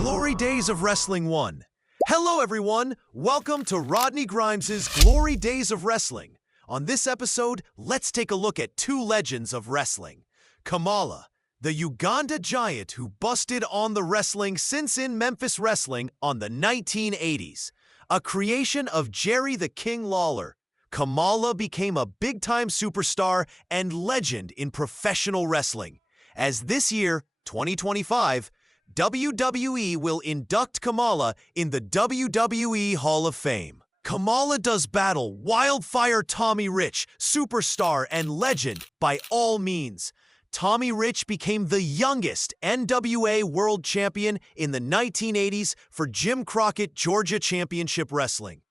Glory Days of Wrestling 1. Hello everyone, welcome to Rodney Grimes' Glory Days of Wrestling. On this episode, let's take a look at two legends of wrestling. Kamala, the Uganda giant who busted on the wrestling since in Memphis Wrestling on the 1980s. A creation of Jerry the King Lawler, Kamala became a big-time superstar and legend in professional wrestling. As this year, 2025, WWE will induct Kamala in the WWE Hall of Fame. Kamala does battle Wildfire Tommy Rich, superstar and legend by all means. Tommy Rich became the youngest NWA World Champion in the 1980s for Jim Crockett Georgia Championship Wrestling.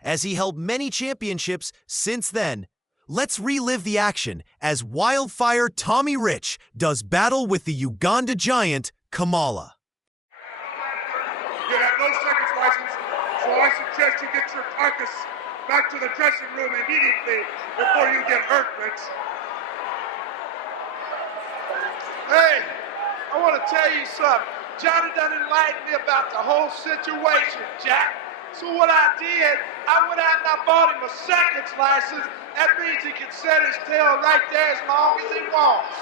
As he held many championships since then, let's relive the action as Wildfire Tommy Rich does battle with the Uganda giant Kamala. You have no seconds license, so I suggest you get your carcass back to the dressing room immediately before you get hurt, Rich. Hey, I want to tell you something. Johnny done enlightened me about the whole situation, Jack. So what I did, I went out and I bought him a seconds license. That means he can set his tail right there as long as he wants.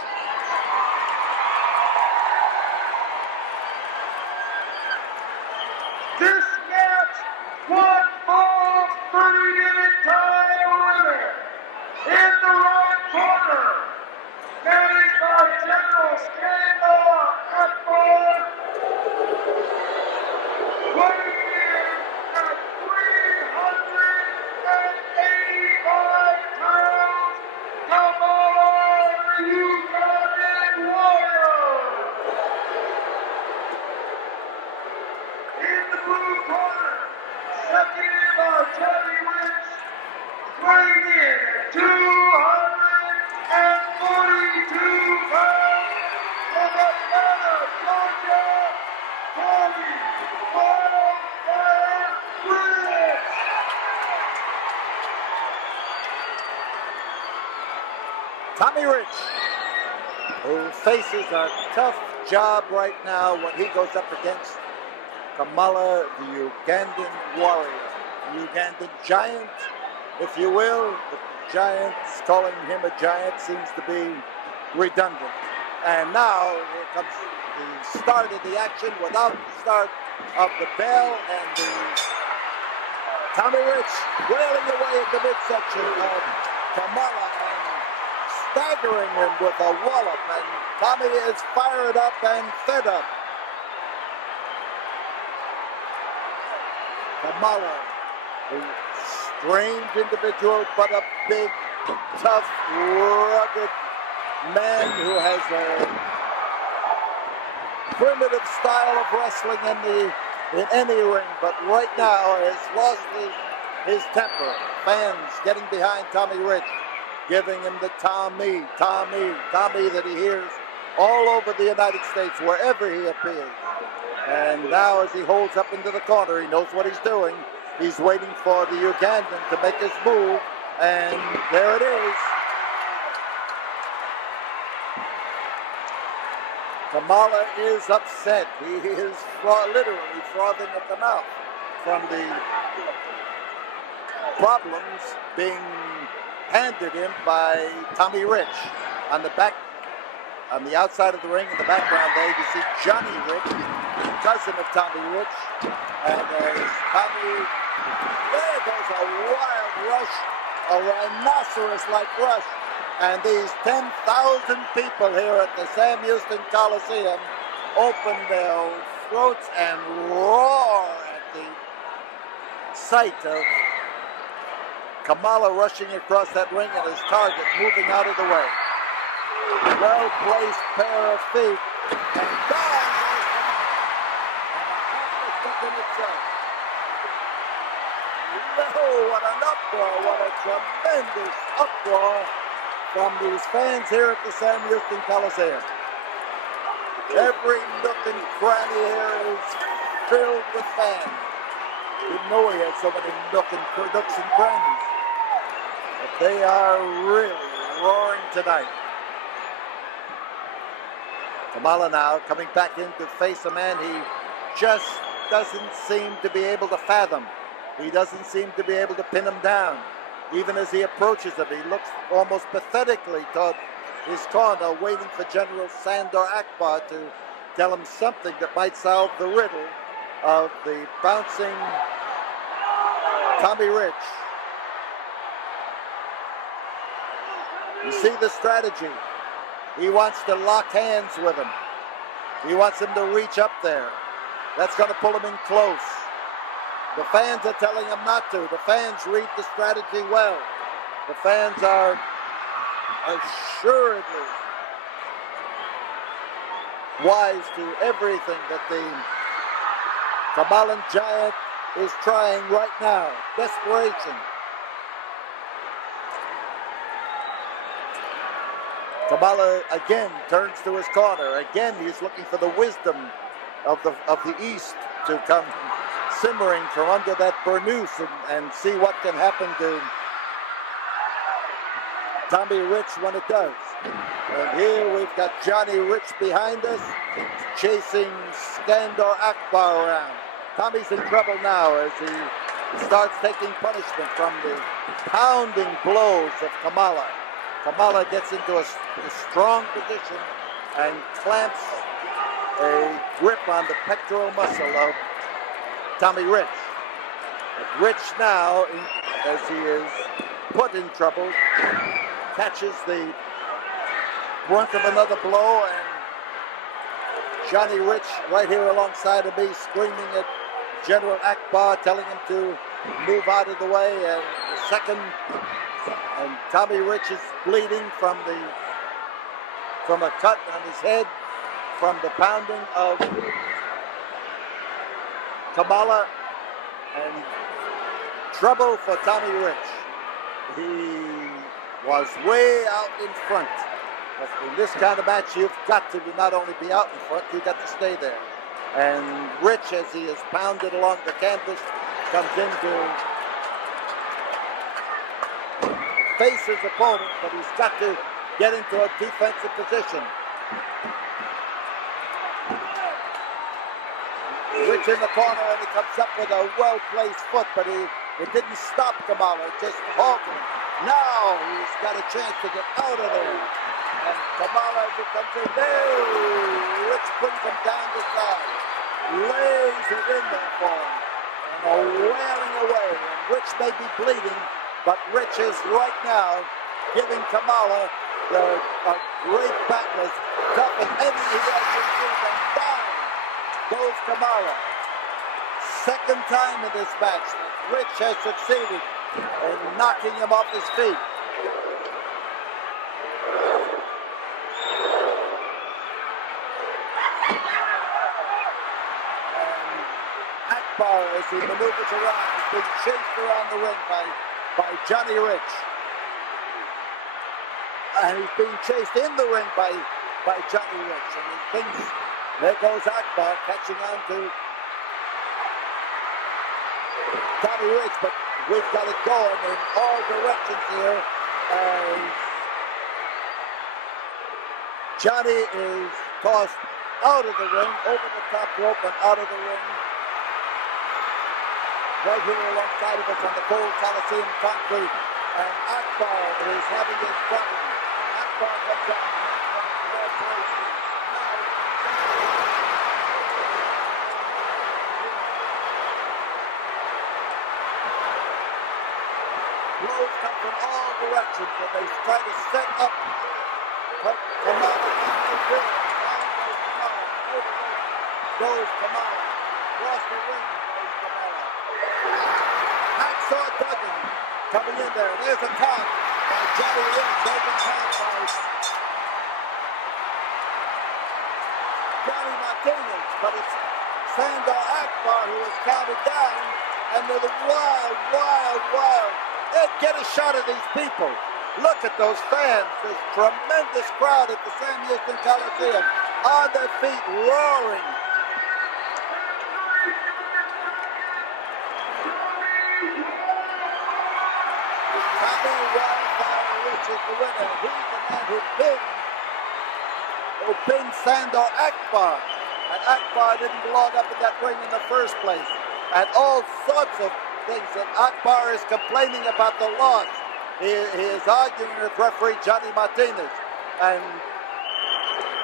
This match, one fall 30-minute time winner. In the right corner, managed by General Scandal Akbar. Weighing in at 385 pounds, Kamala, the Ugandan warrior. In the blue corner, seconded by Tommy Rich, weighing in at 242 pounds, from Atlanta, Georgia, Tommy Wildfire Rich. Tommy Rich, who faces a tough job right now when he goes up against Kamala, the Ugandan warrior, the Ugandan giant, if you will. The Giants, calling him a giant seems to be redundant. And now here comes the start of the action without the start of the bell, and the Tommy Rich wailing away at the midsection of Kamala and staggering him with a wallop, and Tommy is fired up and fed up. Kamala, a strange individual, but a big, tough, rugged man who has a primitive style of wrestling in any ring, but right now has lost his temper. Fans getting behind Tommy Rich, giving him the Tommy that he hears all over the United States, wherever he appears. And now as he holds up into the corner, he knows what he's doing. He's waiting for the Ugandan to make his move, and there it is. Kamala is upset. He is literally frothing at the mouth from the problems being handed him by Tommy Rich. On the outside of the ring, in the background there, you see Johnny Rich, cousin of Tommy Rich, and as Tommy, there goes a wild rush, a rhinoceros-like rush, and these 10,000 people here at the Sam Houston Coliseum open their throats and roar at the sight of Kamala rushing across that ring and his target moving out of the way. Well-placed pair of feet, and down goes Kamala. And a itself. Oh, what an uproar, what a tremendous uproar from these fans here at the Sam Houston Coliseum. Every nook and cranny here is filled with fans. Didn't know he had so many nooks and crannies. But they are really roaring tonight. Kamala now coming back in to face a man he just doesn't seem to be able to fathom. He doesn't seem to be able to pin him down. Even as he approaches him, he looks almost pathetically toward his corner, waiting for General Sandor Akbar to tell him something that might solve the riddle of the bouncing Tommy Rich. You see the strategy. He wants to lock hands with him. He wants him to reach up there. That's going to pull him in close. The fans are telling him not to. The fans read the strategy well. The fans are assuredly wise to everything that the Kamalan giant is trying right now. Desperation. Kamala again turns to his corner. Again, he's looking for the wisdom of the East to come simmering from under that burnous and see what can happen to Tommy Rich when it does. And here we've got Johnny Rich behind us, chasing Sandor Akbar around. Tommy's in trouble now as he starts taking punishment from the pounding blows of Kamala. Kamala gets into a strong position and clamps a grip on the pectoral muscle of Tommy Rich. But Rich now, as he is put in trouble, catches the brunt of another blow, and Johnny Rich right here alongside of me screaming at General Akbar, telling him to move out of the way, and the second, and Tommy Rich is bleeding from a cut on his head from the pounding of Kamala, and trouble for Tommy Rich. He was way out in front. But in this kind of match, you've got to not only be out in front, you've got to stay there. And Rich, as he is pounded along the canvas, comes in to face his opponent, but he's got to get into a defensive position. Rich in the corner, and he comes up with a well-placed foot, but it didn't stop Kamala, it just halted him. Now he's got a chance to get out of there. And Kamala comes in there. Rich brings him down the side, lays it in there for him, and a wailing away. And Rich may be bleeding, but Rich is right now giving Kamala a great battle, as tough as any he has been through, and down goes Kamala. Second time in this match that Rich has succeeded in knocking him off his feet. And Akbar, as he maneuvers around, is being chased around the ring by Johnny Rich. And he's being chased in the ring by Johnny Rich. And he thinks, there goes Akbar catching on to Tommy Rich, but we've got it going in all directions here as Johnny is tossed out of the ring, over the top rope and out of the ring. Right here alongside of us on the cold Coliseum concrete, and Akbar is having his problem. Akbar comes up. Blows come from all directions, and they try to set up Kamala. Goes Kamala. Across the ring goes Kamala. Hacksaw Duggan coming in there. There's a taunt by Johnny Rich. There's a taunt by Johnny Martinez, but it's Sandor Akbar who is counted down, and they're the wild. Get a shot of these people. Look at those fans. This tremendous crowd at the Sam Houston Coliseum on their feet, roaring. Tommy Wildfire Rich is the winner. He's the man who pinned Sandor Akbar. And Akbar didn't belong up in that ring in the first place. And all sorts of things. And Akbar is complaining about the loss. He is arguing with referee Johnny Martinez. And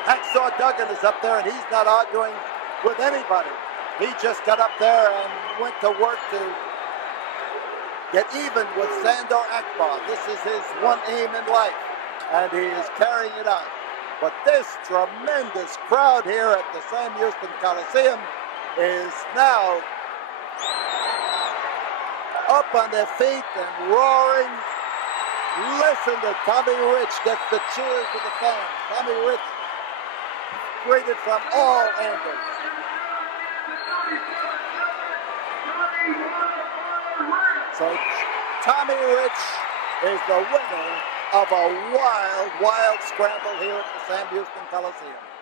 Hacksaw Duggan is up there, and he's not arguing with anybody. He just got up there and went to work to get even with Sandor Akbar. This is his one aim in life, and he is carrying it out. But this tremendous crowd here at the Sam Houston Coliseum is now up on their feet and roaring. Listen to Tommy Rich gets the cheers of the fans. Tommy Rich greeted from all angles. So Tommy Rich is the winner of a wild, wild scramble here at the Sam Houston Coliseum.